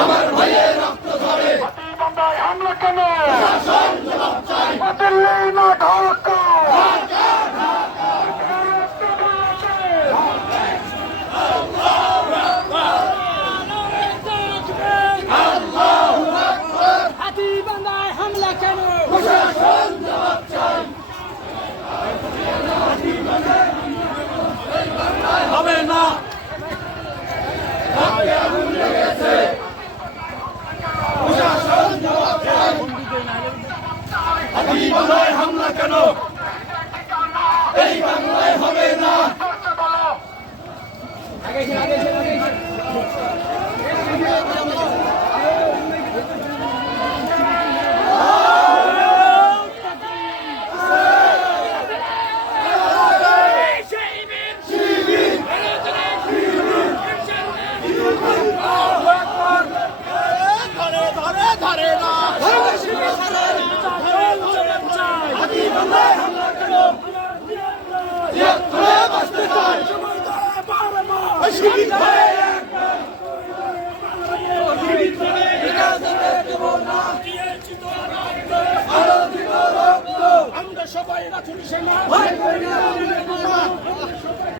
আমার ভাইয়ের রক্ত ধরে হামলা কেন? দিল্লি না ঢাকা? হাতিবান্ধায় হামলা কেন? প্রশাসন জবাব চাই। হবে না। প্রশাসন জবাব চাই। হাতিবান্ধায় হামলা কেন? এই বাংলায় হবে না। আমরা সবাই রাখুন সেনা